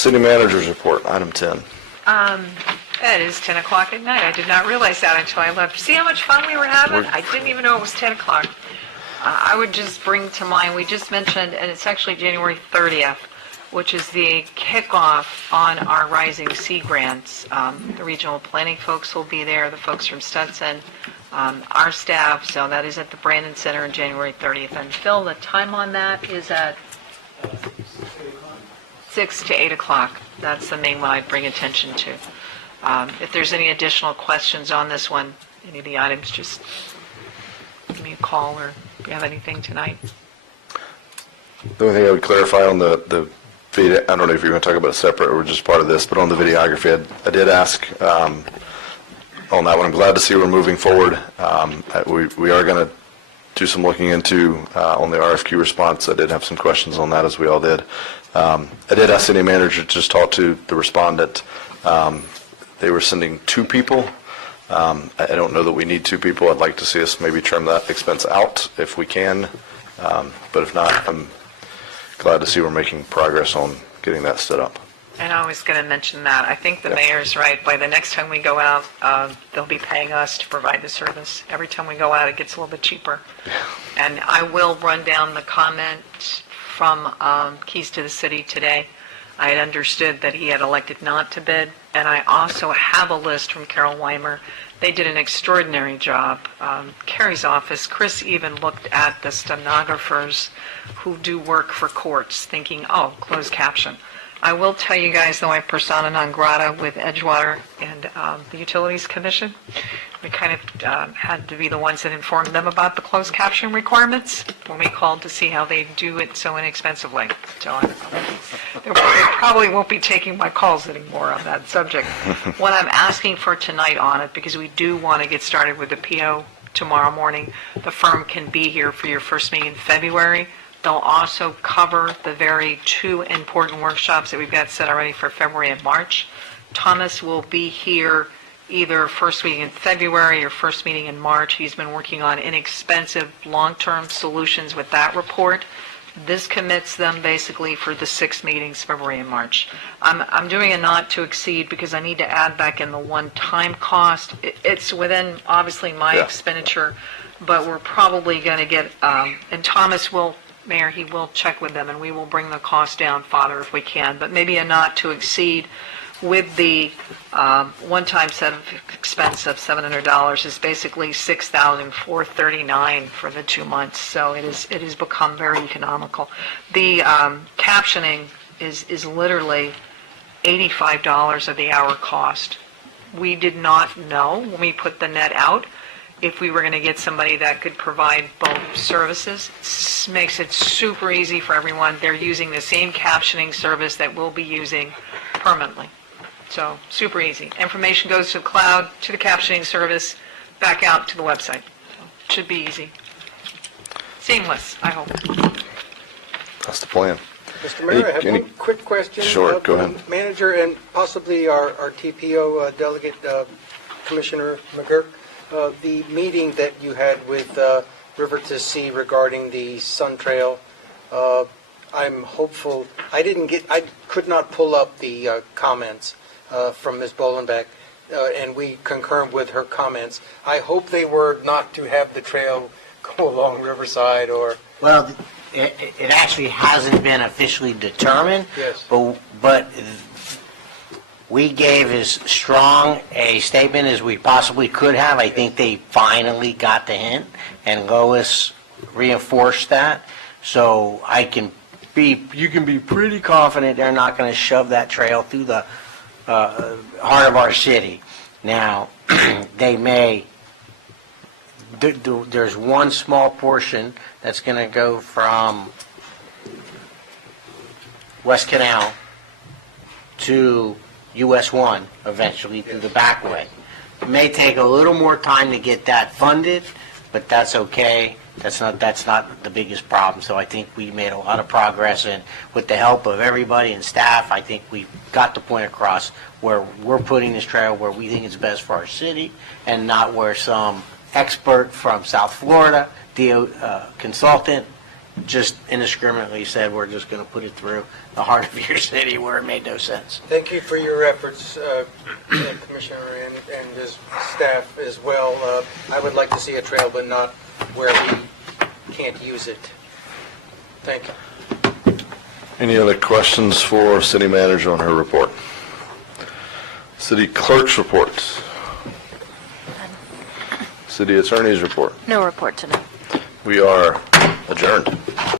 City Manager's Report, item 10. It is 10 o'clock at night. I did not realize that until I left. See how much fun we were having? I didn't even know it was 10 o'clock. I would just bring to mind, we just mentioned, and it's actually January 30th, which is the kickoff on our Rising Sea grants. The regional planning folks will be there, the folks from Stetson, our staff, so that is at the Brandon Center on January 30th. And Phil, the time on that is at 6 to 8 o'clock. That's the main one I'd bring attention to. If there's any additional questions on this one, any of the items, just give me a call, or if you have anything tonight. The only thing I would clarify on the video, I don't know if you're going to talk about it separate or just part of this, but on the videography, I did ask on that one. I'm glad to see we're moving forward. We are going to do some looking into on the RFQ response. I did have some questions on that, as we all did. I did ask City Manager to just talk to the respondent. They were sending 2 people. I don't know that we need 2 people. I'd like to see us maybe trim that expense out if we can. But if not, I'm glad to see we're making progress on getting that set up. And I was going to mention that. I think the mayor's right. By the next time we go out, they'll be paying us to provide the service. Every time we go out, it gets a little bit cheaper. And I will run down the comment from Keys to the City today. I had understood that he had elected not to bid, and I also have a list from Carol Weimer. They did an extraordinary job. Carrie's office, Chris even looked at the stenographers who do work for courts, thinking, oh, closed caption. I will tell you guys, though, I'm persona non grata with Edgewater and the Utilities Commission. We kind of had to be the ones that informed them about the closed caption requirements when we called to see how they do it so inexpensively. So they probably won't be taking my calls anymore on that subject. What I'm asking for tonight on it, because we do want to get started with the PO tomorrow morning, the firm can be here for your first meeting in February. They'll also cover the very 2 important workshops that we've got set already for February and March. Thomas will be here either first meeting in February or first meeting in March. He's been working on inexpensive long-term solutions with that report. This commits them basically for the 6 meetings, February and March. I'm doing a not to exceed because I need to add back in the one-time cost. It's within, obviously, my expenditure, but we're probably going to get, and Thomas will, Mayor, he will check with them, and we will bring the cost down, Father, if we can, but maybe a not to exceed with the one-time set of expense of $700 is basically $6,439 for the 2 months. So it has become very economical. The captioning is literally $85 of the hour cost. We did not know when we put the net out if we were going to get somebody that could provide both services. It makes it super easy for everyone. They're using the same captioning service that we'll be using permanently. So super easy. Information goes to the cloud, to the captioning service, back out to the website. So it should be easy. Seamless, I hope. That's the plan. Mr. Mayor, I have one quick question. Sure, go ahead. Manager and possibly our TPO delegate, Commissioner McGurk, the meeting that you had with River to Sea regarding the Sun Trail, I'm hopeful. I could not pull up the comments from Ms. Bolenbeck, and we concur with her comments. I hope they were not to have the trail go along Riverside or... Well, it actually hasn't been officially determined, Yes. but we gave as strong a statement as we possibly could have. I think they finally got the hint, and Lois reinforced that. So you can be pretty confident they're not going to shove that trail through the heart of our city. Now, they may. There's one small portion that's going to go from West Canal to US 1 eventually through the back way. It may take a little more time to get that funded, but that's okay. That's not the biggest problem. So I think we made a lot of progress, and with the help of everybody and staff, I think we got the point across where we're putting this trail where we think it's best for our city, and not where some expert from South Florida, consultant, just indiscriminately said, we're just going to put it through the heart of your city where it made no sense. Thank you for your efforts, Commissioner, and his staff as well. I would like to see a trail, but not where we can't use it. Thank you. Any other questions for city manager on her report? City clerk's report. City attorney's report. No report tonight. We are adjourned.